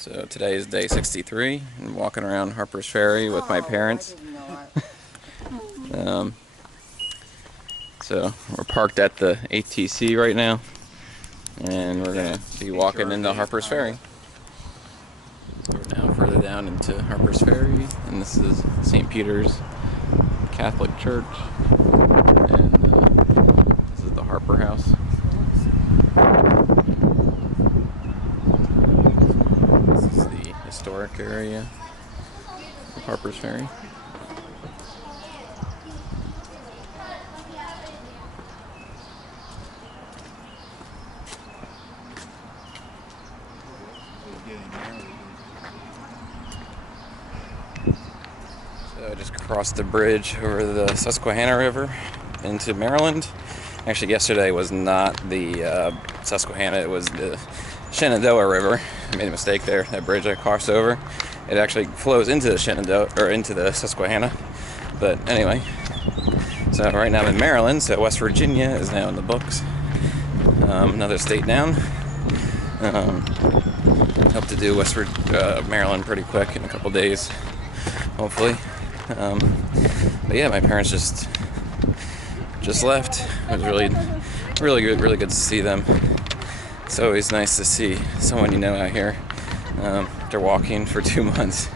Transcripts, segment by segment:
So today is day 63. I'm walking around Harpers Ferry with my parents. So we're parked at the ATC right now, and we're going to be walking into Harpers Ferry. We're now further down into Harpers Ferry, and this is St. Peter's Catholic Church, and this is the Harper House. This is the historic area of Harpers Ferry. So I just crossed the bridge over the Susquehanna River into Maryland. Actually, yesterday was not the Susquehanna, it was the Shenandoah River. I made a mistake there. That bridge I crossed over, it actually flows into the Shenandoah, or into the Susquehanna. But anyway, so right now I'm in Maryland, so West Virginia is now in the books. Another state down. Hope to do Maryland pretty quick in a couple days, hopefully. But yeah, my parents just left. It was really good to see them. It's always nice to see someone you know out here. They're walking for 2 months,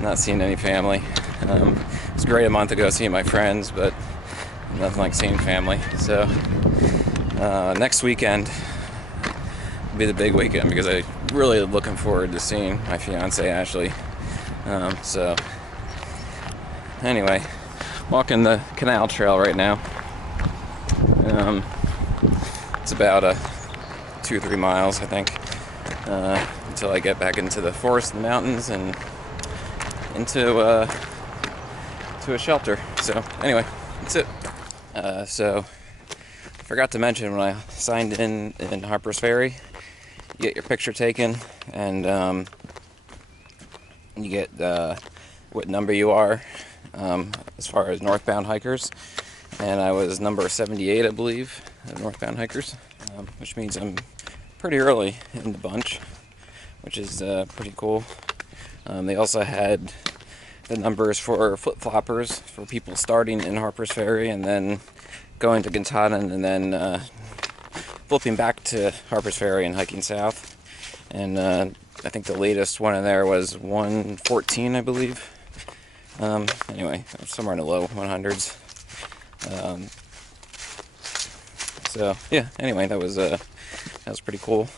not seeing any family. It's great a month ago seeing my friends, but nothing like seeing family. So next weekend will be the big weekend because I'm really looking forward to seeing my fiance Ashley. So anyway, walking the canal trail right now. It's about 2-3 miles, I think, until I get back into the forest and mountains and into a shelter. So anyway, that's it. So I forgot to mention, when I signed in Harpers Ferry, you get your picture taken, and you get what number you are as far as northbound hikers. And I was number 78, I believe, of northbound hikers, which means I'm pretty early in the bunch, which is pretty cool. They also had the numbers for flip-floppers, for people starting in Harpers Ferry and then going to Duncannon and then flipping back to Harpers Ferry and hiking south. And I think the latest one in there was 114, I believe. Anyway, somewhere in the low 100s. So yeah, anyway, that was pretty cool.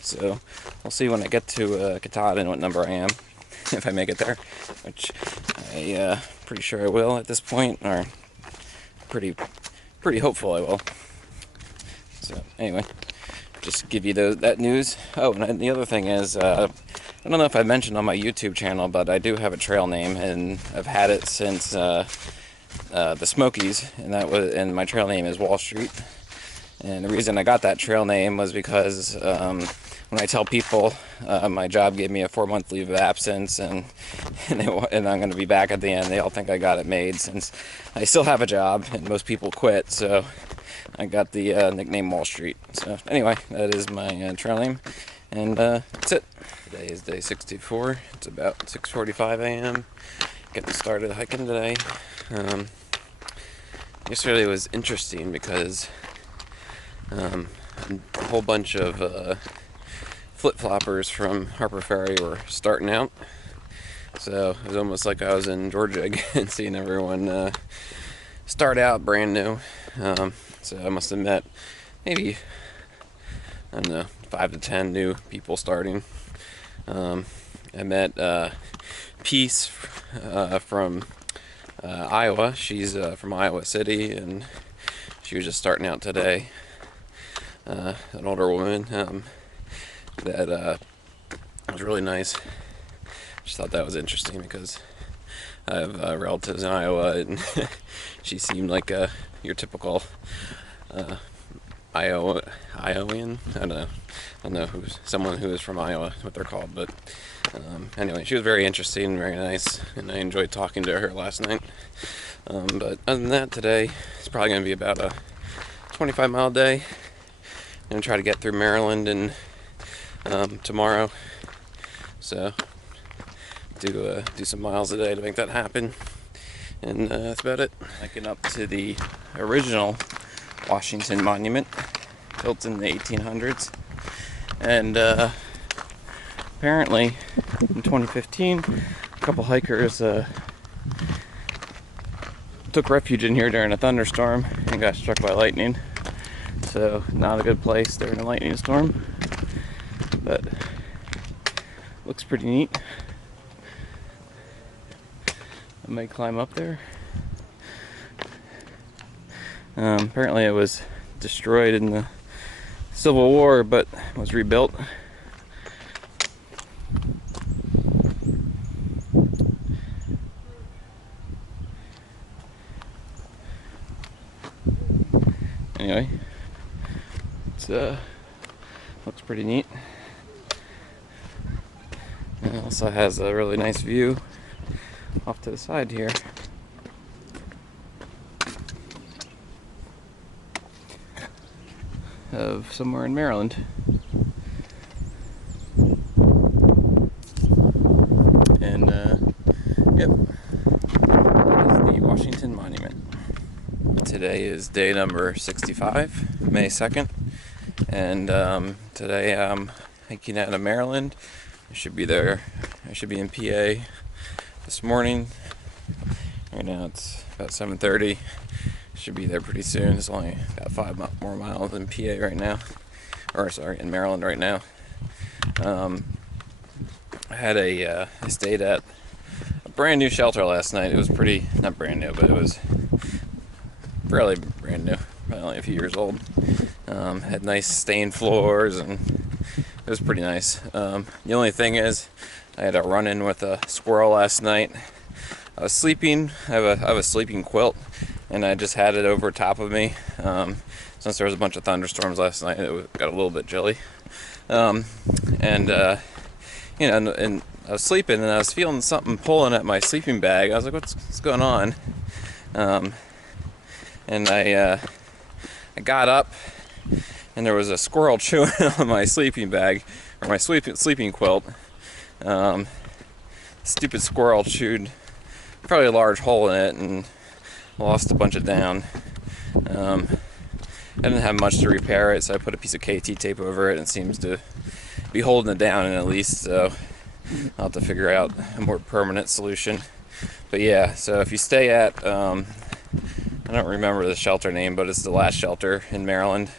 So we'll see when I get to Duncannon what number I am, if I make it there, which I pretty sure I will at this point, or pretty hopeful I will. So anyway, just give you that news. Oh, and the other thing is, I don't know if I mentioned on my YouTube channel, but I do have a trail name, and I've had it since the Smokies, and my trail name is Wall Street. And the reason I got that trail name was because when I tell people my job gave me a 4-month leave of absence, and I'm going to be back at the end, they all think I got it made, since I still have a job and most people quit. So I got the nickname Wall Street. So anyway, that is my trail name, and that's it. Today is day 64. It's about 6:45 a.m. Getting started hiking today. Yesterday was interesting because a whole bunch of flip-floppers from Harper Ferry were starting out. So it was almost like I was in Georgia again, seeing everyone start out brand new. So I must have met maybe, I don't know, 5 to 10 new people starting. I met Peace from Iowa. She's from Iowa City, and she was just starting out today. An older woman that was really nice. Just thought that was interesting because I have relatives in Iowa, and she seemed like your typical Iowan. I don't know someone who is from Iowa, what they're called, but anyway, she was very interesting, very nice, and I enjoyed talking to her last night. But other than that, today it's probably going to be about a 25-mile day. I'm going to try to get through Maryland in tomorrow. So do some miles a day to make that happen. And that's about it. Hiking up to the original Washington Monument, built in the 1800s. And apparently in 2015, a couple hikers took refuge in here during a thunderstorm and got struck by lightning. So not a good place during a lightning storm, but looks pretty neat. I might climb up there. Apparently it was destroyed in the Civil War, but was rebuilt. Anyway, it's looks pretty neat. And it also has a really nice view off to the side here. Of somewhere in Maryland. And yep, that is the Washington Monument. Today is day number 65, May 2nd, and today I'm hiking out of Maryland. I should be there. I should be in PA this morning. Right now it's about 7:30. Should be there pretty soon. It's only about 5 more miles in PA right now, or sorry, in Maryland right now. I stayed at a brand new shelter last night. It was not brand new, but it was fairly brand new, probably only a few years old. Had nice stained floors, and it was pretty nice. The only thing is, I had a run-in with a squirrel last night. I was sleeping. I have a sleeping quilt, and I just had it over top of me. Since there was a bunch of thunderstorms last night, it got a little bit chilly. And I was sleeping, and I was feeling something pulling at my sleeping bag. I was like, what's going on? And I got up, and there was a squirrel chewing on my sleeping bag, or my sleeping quilt. Stupid squirrel chewed probably a large hole in it and lost a bunch of down. I didn't have much to repair it, so I put a piece of KT tape over it, and it seems to be holding it down at least, so I'll have to figure out a more permanent solution. But yeah, so if you stay at, I don't remember the shelter name, but it's the last shelter in Maryland,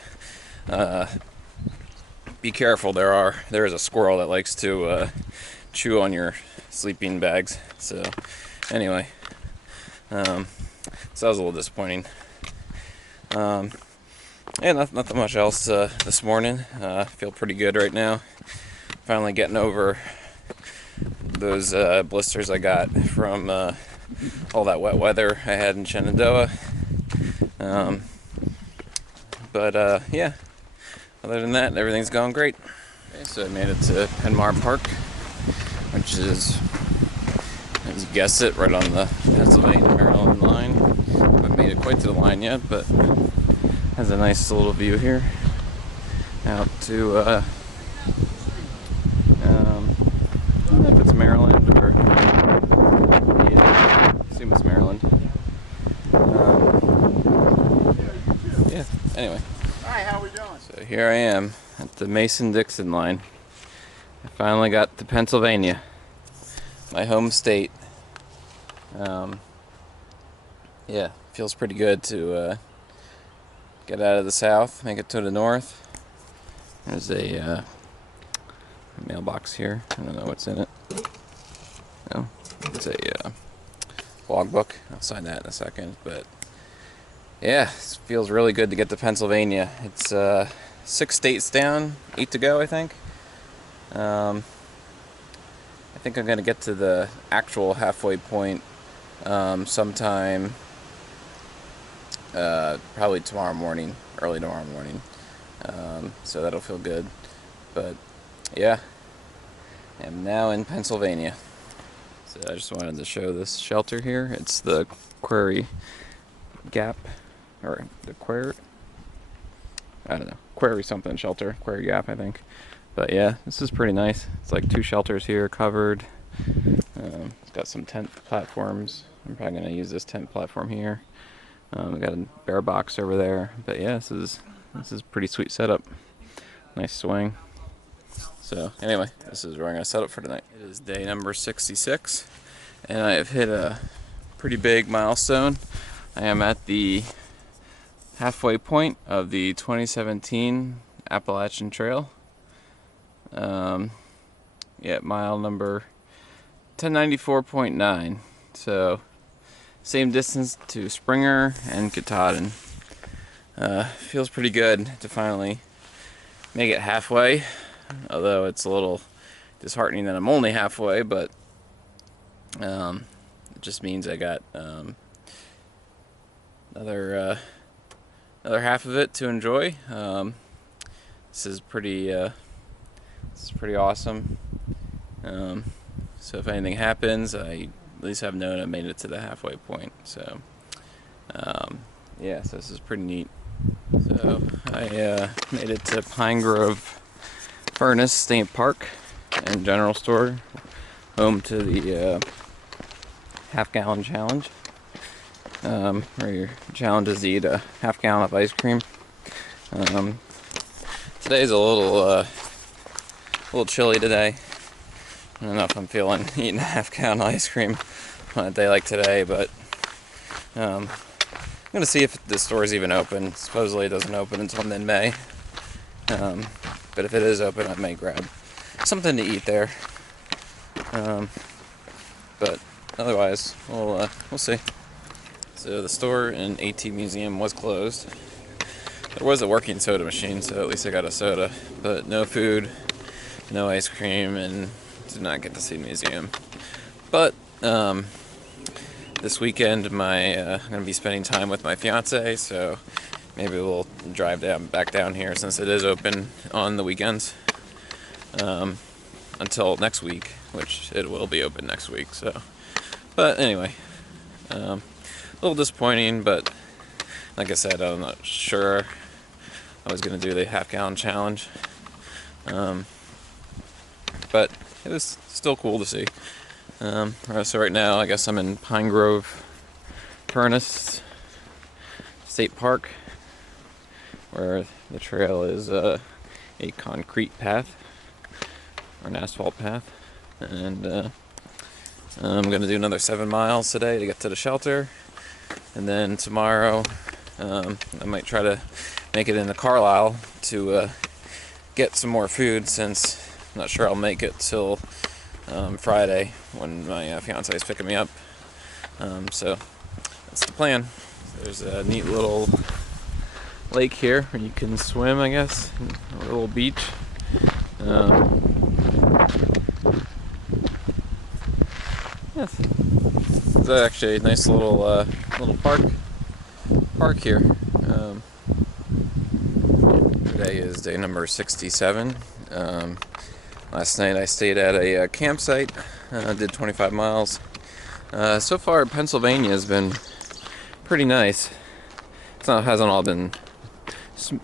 be careful. There is a squirrel that likes to chew on your sleeping bags. So anyway, so that was a little disappointing. Yeah, nothing much else this morning. Feel pretty good right now. Finally getting over those blisters I got from all that wet weather I had in Shenandoah. Yeah, other than that, everything's going great. Okay, so I made it to Penmar Park, which is, as you guessed it, right on the Pennsylvania-Maryland line. I haven't made it quite to the line yet, but has a nice little view here out to I don't know if it's Maryland or yeah, I assume it's Maryland. Yeah, anyway. Hi, how we doing? So here I am at the Mason-Dixon line. I finally got to Pennsylvania, my home state. Yeah, feels pretty good to get out of the south, make it to the north. There's a mailbox here. I don't know what's in it. No, it's a logbook. I'll sign that in a second. But yeah, it feels really good to get to Pennsylvania. It's 6 states down, 8 to go, I think. I think I'm gonna get to the actual halfway point sometime. Probably tomorrow morning, early tomorrow morning. So that'll feel good. But yeah, I'm now in Pennsylvania. So I just wanted to show this shelter here. It's the Quarry Gap, or the Quarry, I don't know, Quarry something shelter, Quarry Gap, I think. But yeah, this is pretty nice. It's like 2 shelters here covered. It's got some tent platforms. I'm probably gonna use this tent platform here. We got a bear box over there. But yeah, this is pretty sweet setup. Nice swing. So anyway, this is where I'm gonna set up for tonight. It is day number 66, and I have hit a pretty big milestone. I am at the halfway point of the 2017 Appalachian Trail. Yeah, mile number 1094.9. So same distance to Springer and Katahdin. Feels pretty good to finally make it halfway, although it's a little disheartening that I'm only halfway, but it just means I got another half of it to enjoy. This is pretty awesome. So if anything happens, I at least have known I made it to the halfway point. So yeah, so this is pretty neat. So I made it to Pine Grove Furnace State Park and General Store, home to the half-gallon challenge, where your challenge is to eat a half-gallon of ice cream. Today's a little chilly today. I don't know if I'm feeling eating a half-gallon ice cream on a day like today, but I'm gonna see if the store's even open. Supposedly it doesn't open until mid-May, but if it is open, I may grab something to eat there. But otherwise, we'll see. So the store and AT Museum was closed. There was a working soda machine, so at least I got a soda, but no food, no ice cream, and did not get to see the museum. But this weekend, I'm going to be spending time with my fiance, so maybe we'll drive back down here since it is open on the weekends until next week, which it will be open next week. So, but anyway, a little disappointing, but like I said, I'm not sure I was going to do the half-gallon challenge, but it was still cool to see. So right now, I guess I'm in Pine Grove Furnace State Park, where the trail is a concrete path, or an asphalt path, and I'm going to do another 7 miles today to get to the shelter, and then tomorrow I might try to make it into Carlisle to get some more food, since I'm not sure I'll make it till Friday when my fiance is picking me up. So that's the plan. There's a neat little lake here where you can swim, I guess, a little beach. Yes, it's actually a nice little park here. Today is day number 67. Last night I stayed at a campsite, did 25 miles. So far Pennsylvania has been pretty nice. Hasn't all been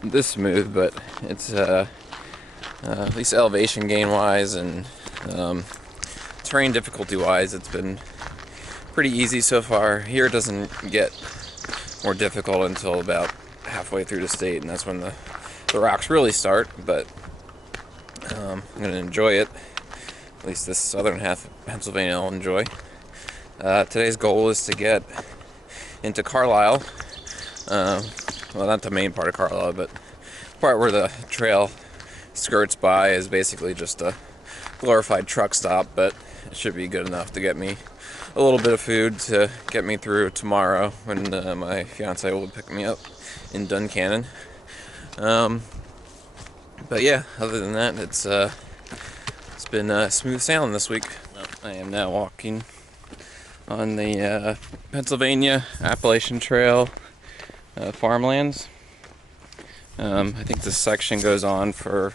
this smooth, but it's at least elevation gain wise and terrain difficulty wise, it's been pretty easy so far. Here it doesn't get more difficult until about halfway through the state, and that's when the rocks really start, but I'm going to enjoy it. At least this southern half of Pennsylvania I'll enjoy. Today's goal is to get into Carlisle. Well, not the main part of Carlisle, but the part where the trail skirts by is basically just a glorified truck stop, but it should be good enough to get me a little bit of food to get me through tomorrow when my fiance will pick me up in Duncannon. But yeah, other than that, it's been smooth sailing this week. I am now walking on the Pennsylvania Appalachian Trail farmlands. I think this section goes on for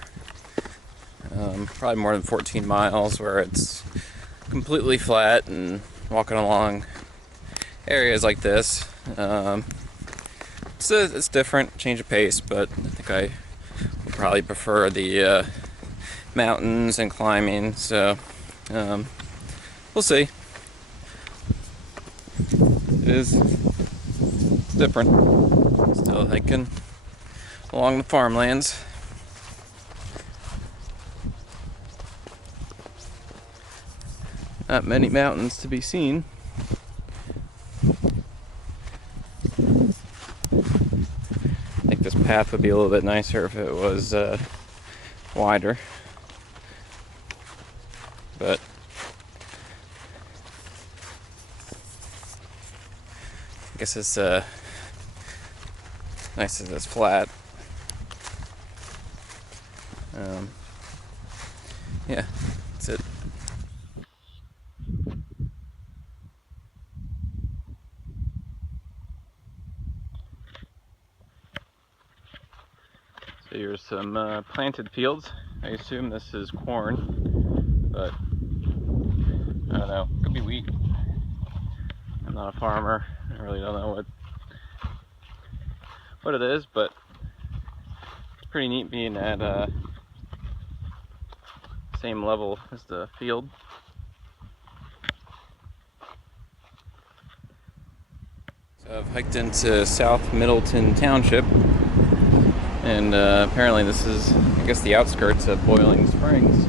probably more than 14 miles, where it's completely flat, and walking along areas like this, it's different, change of pace, but I think I would probably prefer the mountains and climbing, so we'll see. It is different. Still hiking along the farmlands. Not many mountains to be seen. I think this path would be a little bit nicer if it was wider. But I guess it's nice as it's flat. Yeah, that's it. So here's some planted fields. I assume this is corn, but I don't know. Could be wheat. I'm not a farmer. I really don't know what it is, but it's pretty neat being at same level as the field. So I've hiked into South Middleton Township, and apparently this is, I guess, the outskirts of Boiling Springs.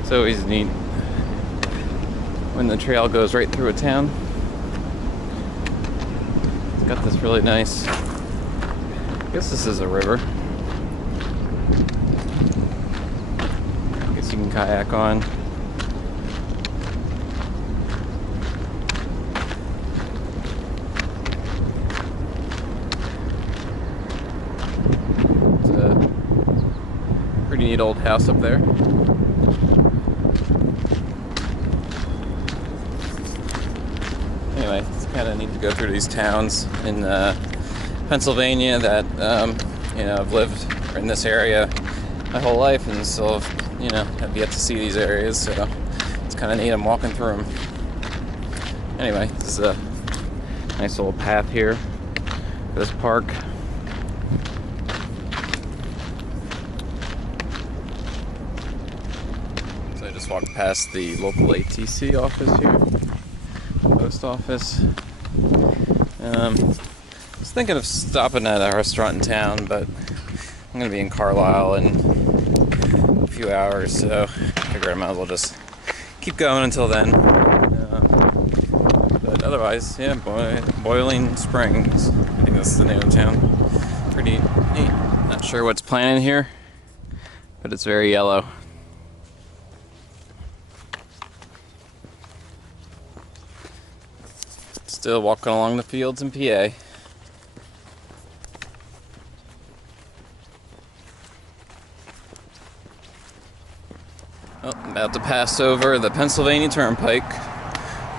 It's always neat when the trail goes right through a town. It's got this really nice, I guess this is a river. I guess you can kayak on. It's a pretty neat old house up there. Anyway, it's kind of neat to go through these towns in Pennsylvania that I've lived in this area my whole life and still have yet to see these areas, so it's kind of neat. I'm walking through them. Anyway, this is a nice little path here for this park. So I just walked past the local ATC office here. Post office. I was thinking of stopping at a restaurant in town, but I'm going to be in Carlisle in a few hours, so I figured I might as well just keep going until then. But otherwise, yeah, Boiling Springs. I think that's the name of town. Pretty neat. Not sure what's planted here, but it's very yellow. Still walking along the fields in PA. Oh, I'm about to pass over the Pennsylvania Turnpike,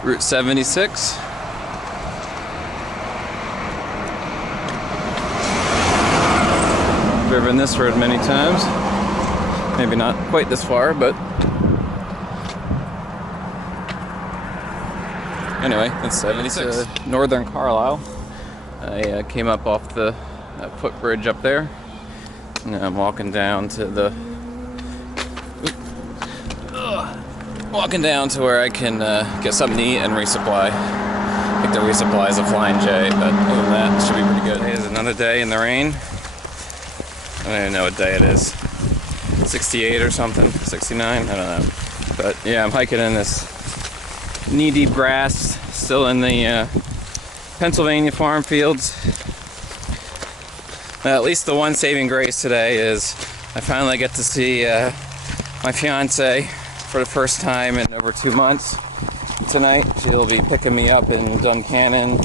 Route 76. Driven this road many times. Maybe not quite this far, but anyway, that's 76. Northern Carlisle. I came up off the footbridge up there, and I'm walking down to the where I can get something to eat and resupply. I think the resupply is a Flying J, but other than that, it should be pretty good. Today is another day in the rain. I don't even know what day it is. 68 or something, 69, I don't know. But yeah, I'm hiking in this knee-deep grass, still in the Pennsylvania farm fields. At least the one saving grace today is I finally get to see my fiance for the first time in over 2 months. Tonight she'll be picking me up in Duncannon.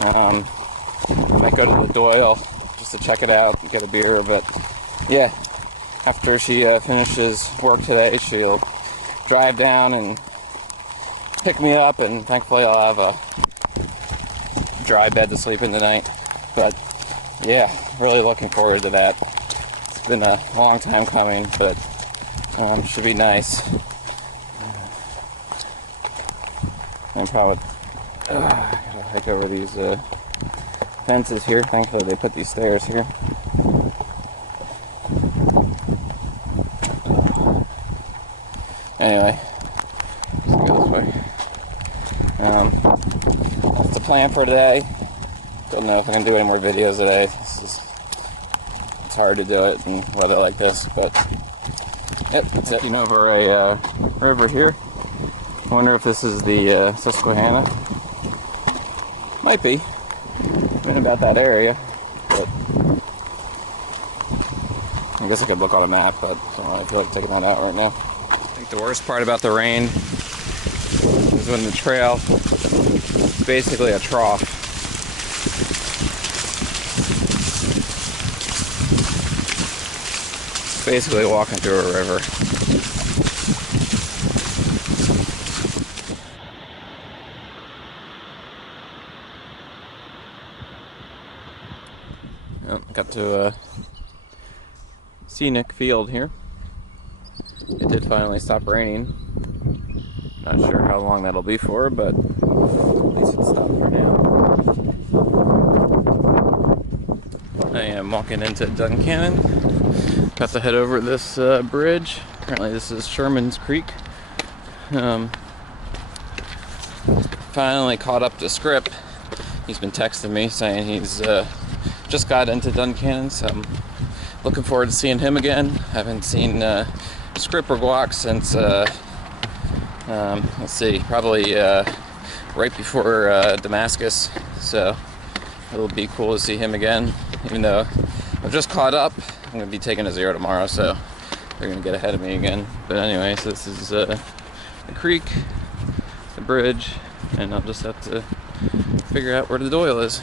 I might go to the Doyle just to check it out and get a beer, but yeah, after she finishes work today, she'll drive down and pick me up, and thankfully I'll have a dry bed to sleep in tonight. But yeah, really looking forward to that. It's been a long time coming, but should be nice. I'm probably gotta hike over these fences here. Thankfully they put these stairs here. Anyway, let's go this way. That's the plan for today. Don't know if I can do any more videos today. It's hard to do it in weather like this, but yep, that's it. Looking over a river here. I wonder if this is the Susquehanna. Might be. In about that area, but I guess I could look on a map, but I feel like taking that out right now. I think the worst part about the rain is when the trail is basically a trough. It's basically walking through a river. Got to a scenic field here. It did finally stop raining. Not sure how long that'll be for, but at least it stopped for now. I am walking into Duncannon. About to head over this bridge. Apparently this is Sherman's Creek. Finally caught up to Scrip. He's been texting me saying he's just got into Duncannon, so I'm looking forward to seeing him again. Haven't seen Scrip or Guac since, let's see, probably right before Damascus, so it'll be cool to see him again. Even though I've just caught up, I'm going to be taking a 0 tomorrow, so they're going to get ahead of me again. But anyway, so this is the creek, the bridge, and I'll just have to figure out where the Doyle is.